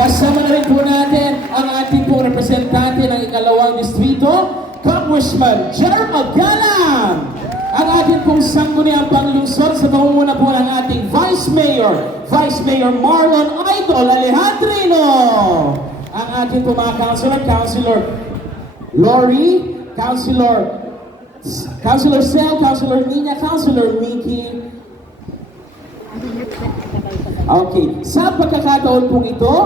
Kasama na rin po natin ang ating po representante ng ikalawang distrito, Congressman Gerald Galang. Ang ating pong sangguniang panglungsod sa pangunguna po ng ating Vice Mayor Marlon Idol Alejandrino. Ang ating po mga Councilor Lori, Councilor Sel, Councilor Nina, Councilor Mickey. Okay, sa pagkakataon pong ito,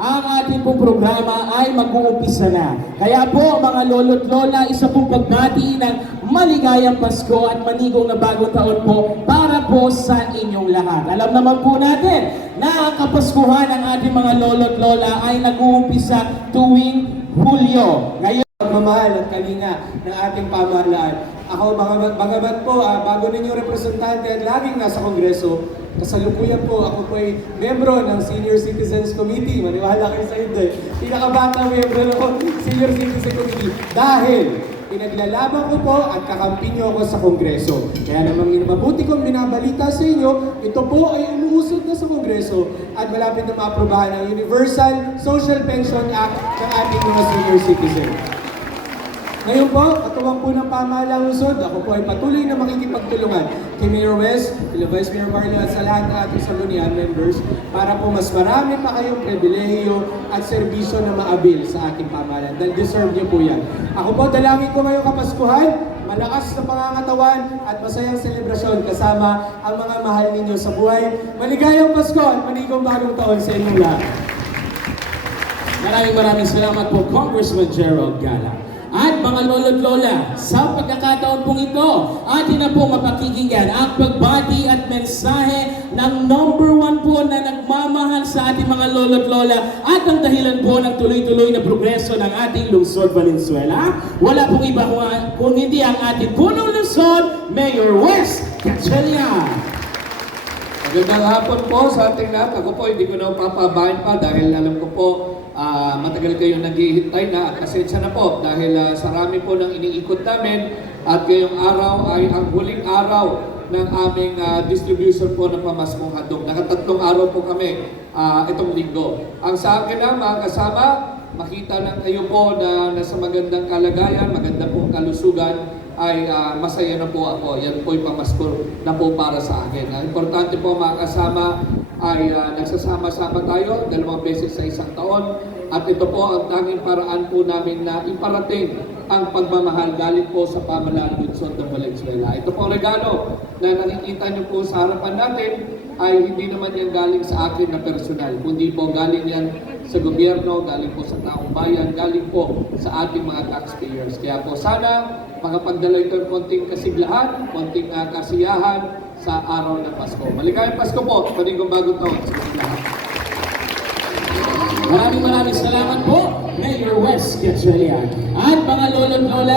ang ating pong programa ay mag-uumpisa na. Kaya po mga lolo't lola, isa pong pagbati ng maligayang Pasko at manigong na bagong taon po para po sa inyong lahat. Alam naman po natin na ang Kapaskuhan ng ating mga lolo't lola ay nag-uumpisa tuwing Hulyo. Ngayon, pagmamahal at kalinga ng ating pamahalaan. Ako, bagamat po, bago ninyong representante at laging nasa Kongreso, kasalukuyan po, ako po ay membro ng Senior Citizens Committee. Maniwala kayo sa hindi. Pinakabata membro ng Senior Citizens Committee. Dahil pinaglalaban ko po at kakampi nyo ako sa Kongreso. Kaya naman mabuti kong binabalita sa inyo, ito po ay umuusod na sa Kongreso at malapit na maaprobahan ang Universal Social Pension Act ng ating mga senior citizen. Ngayon po, katuwang po ng pamahalang lungsod, ako po ay patuloy na makikipagtulungan kay Mayor West, kay Vice Mayor Marlon at sa lahat ng ating sangguniang members para po mas marami pa kayong pribilehiyo at serbisyo na maabil sa ating pamahalaan. Dahil deserve niyo po yan. Ako po, dalangin ko ngayong Kapaskuhan, malakas na pangangatawan at masayang selebrasyon kasama ang mga mahal ninyo sa buhay. Maligayang Pasko at manigong bagong taon sa inyong lahat. maraming salamat po, Congressman Gerald Galang. At mga lolo't lola, sa pagkakataon pong ito, atin na po mapakikinggan ang pagbati at mensahe ng number 1 po na nagmamahal sa ating mga lolo't lola at ang dahilan po ng tuloy-tuloy na progreso ng ating lungsod Valenzuela. Wala pong iba kung hindi ang ating punong lungsod, Mayor West Gatchalian. Magandang hapon po sa ating lahat. Ako po hindi ko na papabahin pa dahil alam ko po matagal kayong naghihintay na at pasensya na po dahil sa rami po ng iniikot namin at ngayong araw ay ang huling araw ng aming distribution po ng pamaskong handog. Nakatatlong araw po kami itong linggo. Ang sa akin lang mga kasama, makita lang kayo po na nasa magandang kalagayan, maganda pong kalusugan, ay masaya na po ako. Yan po yung pamasko na po para sa akin. Ang importante po mga kasama ay nagsasama-sama tayo 2 beses sa isang taon at ito po ang tanging paraan po namin na iparating ang pagmamahal galing po sa pamahalaan lungsod ng Valenzuela. Ito po ang regalo na nakikita niyo po sa harapan natin ay hindi naman yan galing sa akin na personal, kundi po galing yan sa gobyerno, galing po sa taong bayan, galing po sa ating mga taxpayers. Kaya po sana makapagdala ito ng konting kasiglahan, konting kasiyahan sa araw ng Pasko. Maligayang Pasko po, panigong bagong taon sa lahat. Maraming salamat po, Mayor West Gatchalian. At mga lolo't lola,